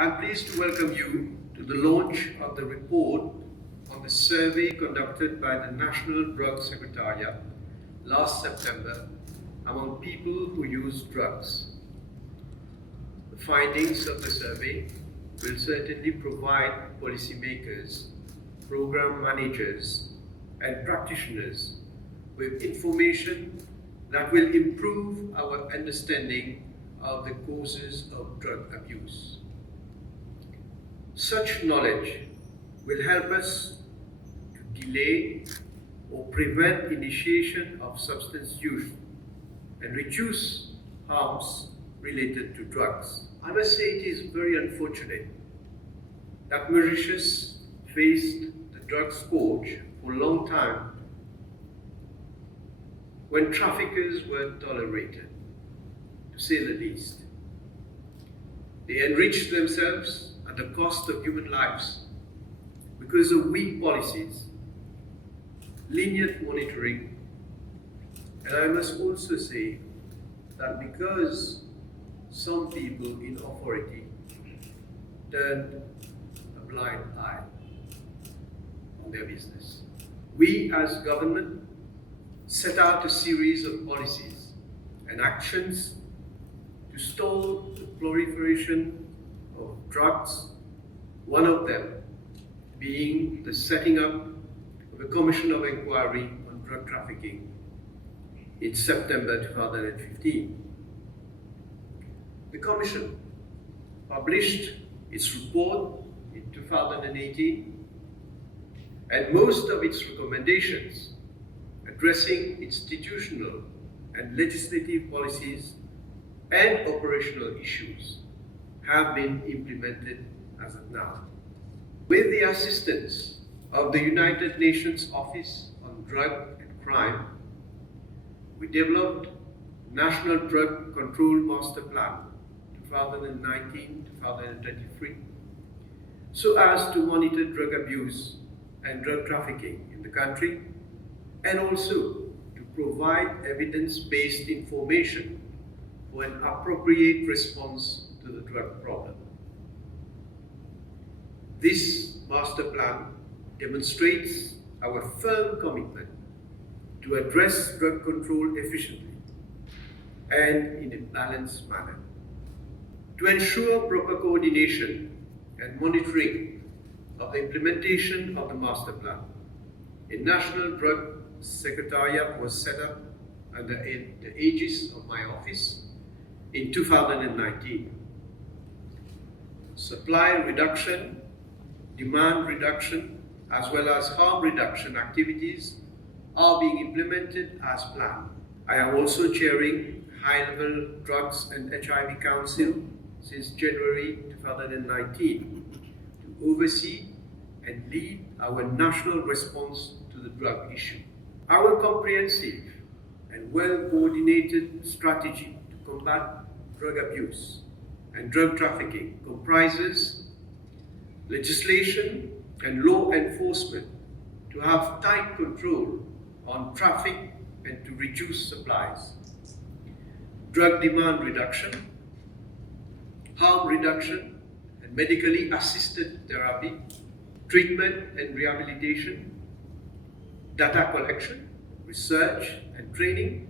I'm pleased to welcome you to the launch of the report on the survey conducted by the National Drug Secretariat last September among people who use drugs. The findings of the survey will certainly provide policymakers, program managers, and practitioners with information that will improve our understanding of the causes of drug abuse. Such knowledge will help us to delay or prevent initiation of substance use and reduce harms related to drugs. I must say it is very unfortunate that Mauritius faced the drug scourge for a long time when traffickers were tolerated, to say the least. They enriched themselves at the cost of human lives because of weak policies, lenient monitoring, and I must also say that because some people in authority turned a blind eye on their business. We as government set out a series of policies and actions to stall the proliferation of drugs, one of them being the setting up of a commission of inquiry on drug trafficking in September 2015. The commission published its report in 2018, and most of its recommendations addressing institutional and legislative policies and operational issues have been implemented as of now. With the assistance of the United Nations Office on Drug and Crime, we developed National Drug Control Master Plan 2019-2023 so as to monitor drug abuse and drug trafficking in the country, and also to provide evidence-based information for an appropriate response to the drug problem. This master plan demonstrates our firm commitment to address drug control efficiently and in a balanced manner. To ensure proper coordination and monitoring of the implementation of the master plan, a National Drug Secretariat was set up under the aegis of my office in 2019. Supply reduction, demand reduction, as well as harm reduction activities are being implemented as planned. I am also chairing High-Level Drugs and HIV Council since January 2019 to oversee and lead our national response to the drug issue. Our comprehensive and well-coordinated strategy to combat drug abuse and drug trafficking comprises legislation and law enforcement to have tight control on traffic and to reduce supplies, drug demand reduction, harm reduction and medically assisted therapy, treatment and rehabilitation, data collection, research and training,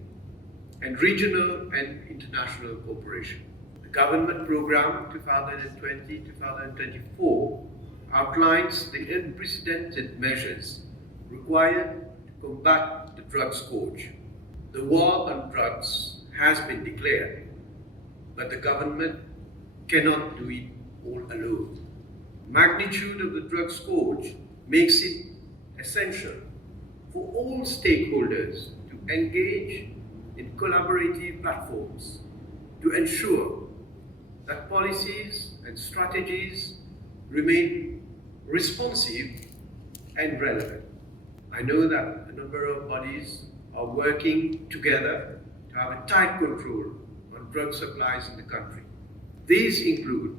and regional and international cooperation. The government program 2020-2024 outlines the unprecedented measures required to combat the drug scourge. The war on drugs has been declared, but the government cannot do it all alone. The magnitude of the drug scourge makes it essential for all stakeholders to engage in collaborative platforms to ensure that policies and strategies remain responsive and relevant. I know that a number of bodies are working together to have a tight control on drug supplies in the country. These include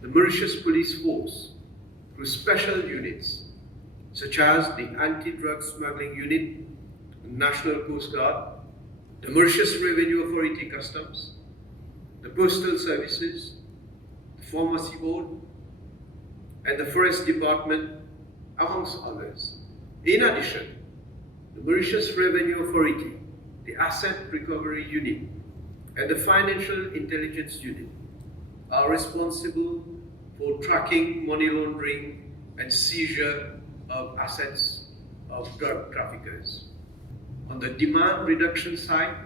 the Mauritius Police Force through special units such as the Anti-Drug Smuggling Unit, the National Coast Guard, the Mauritius Revenue Authority Customs, the Postal Services, the Pharmacy Board, and the Forest Department, amongst others. In addition, the Mauritius Revenue Authority, the Asset Recovery Unit, and the Financial Intelligence Unit are responsible for tracking money laundering and seizure of assets of drug traffickers. On the demand reduction side,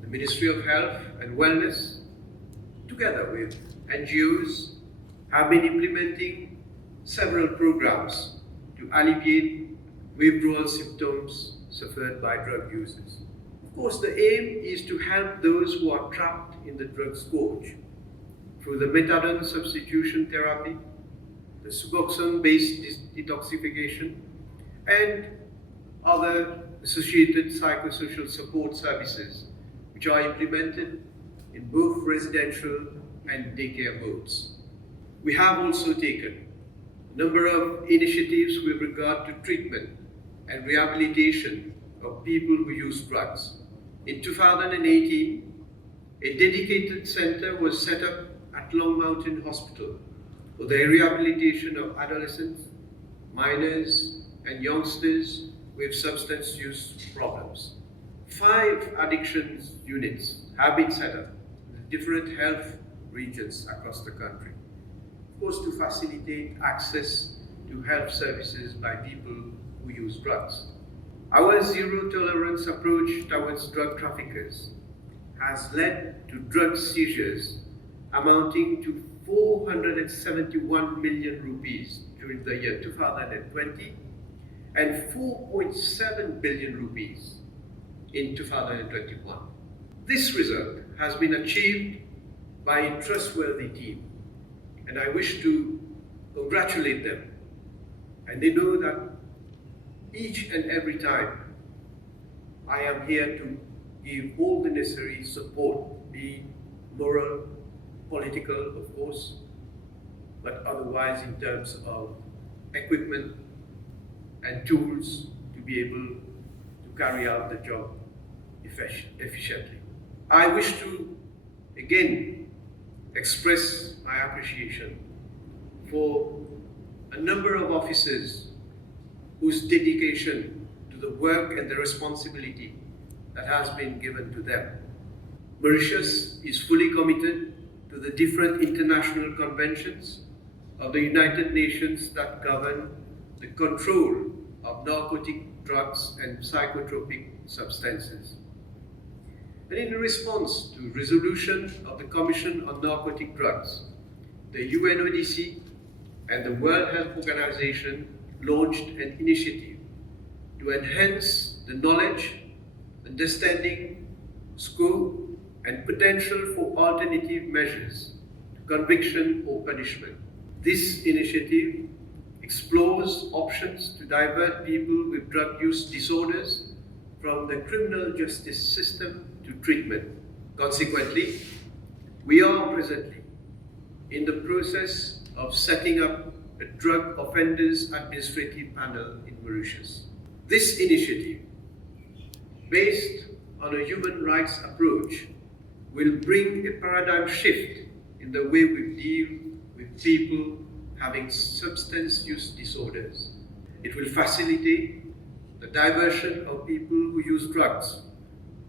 the Ministry of Health and Wellness, together with NGOs, have been implementing several programs to alleviate withdrawal symptoms suffered by drug users. Of course, the aim is to help those who are trapped in the drug scourge through the methadone substitution therapy, the Suboxone-based detoxification, and other associated psychosocial support services which are implemented in both residential and daycare modes. We have also taken a number of initiatives with regard to treatment and rehabilitation of people who use drugs. In 2018, a dedicated center was set up at Long Mountain Hospital for the rehabilitation of adolescents, minors, and youngsters with substance use problems. 5 addictions units have been set up in different health regions across the country, of course, to facilitate access to health services by people who use drugs. Our zero-tolerance approach towards drug traffickers has led to drug seizures amounting to 471 million rupees during the year 2020 and 4.7 billion rupees in 2021. This result has been achieved by a trustworthy team, and I wish to congratulate them. And they know that each and every time I am here to give all the necessary support, be moral, political, of course, but otherwise in terms of equipment and tools to be able to carry out the job efficiently. I wish to again express my appreciation for a number of officers whose dedication to the work and the responsibility that has been given to them. Mauritius is fully committed to the different international conventions of the United Nations that govern the control of narcotic drugs and psychotropic substances. And in response to resolution of the Commission on Narcotic Drugs, the UNODC and the World Health Organization launched an initiative to enhance the knowledge, understanding, scope, and potential for alternative measures to conviction or punishment. This initiative explores options to divert people with drug use disorders from the criminal justice system to treatment. Consequently, we are presently in the process of setting up a drug offenders administrative panel in Mauritius. This initiative, based on a human rights approach, will bring a paradigm shift in the way we deal with people having substance use disorders. It will facilitate the diversion of people who use drugs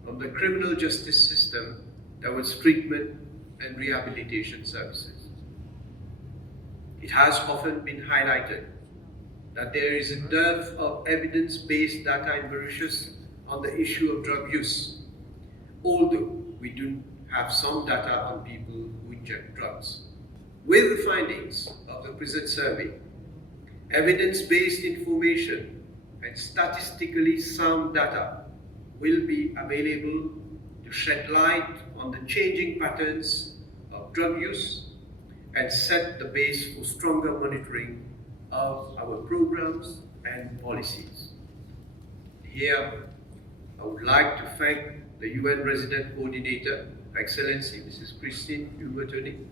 from the criminal justice system towards treatment and rehabilitation services. It has often been highlighted that there is a dearth of evidence-based data in Mauritius on the issue of drug use, although we do have some data on people who inject drugs. With the findings of the present survey, evidence-based information and statistically sound data will be available to shed light on the changing patterns of drug use and set the base for stronger monitoring of our programs and policies. Here, I would like to thank the UN Resident Coordinator, Her Excellency Mrs. Christine Hubertoni,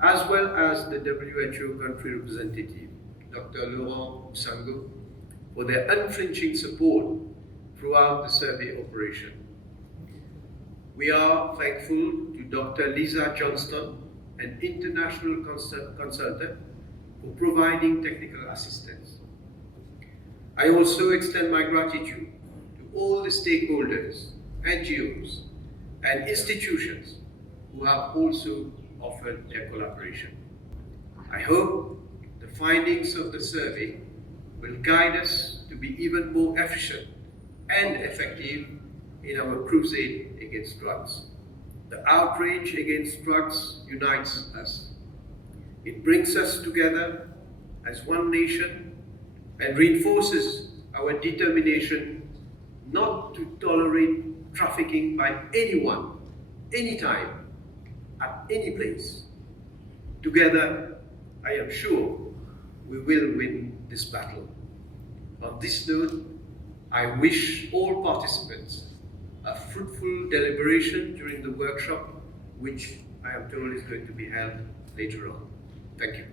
as well as the WHO country representative, Dr. Laurent Usango, for their unflinching support throughout the survey operation. We are thankful to Dr. Lisa Johnston, an international consultant for providing technical assistance. I also extend my gratitude to all the stakeholders, NGOs, and institutions who have also offered their collaboration. I hope the findings of the survey will guide us to be even more efficient and effective in our crusade against drugs. The outrage against drugs unites us. It brings us together as one nation and reinforces our determination not to tolerate trafficking by anyone, anytime, at any place. Together, I am sure we will win this battle. On this note, I wish all participants a fruitful deliberation during the workshop, which I am told is going to be held later on. Thank you.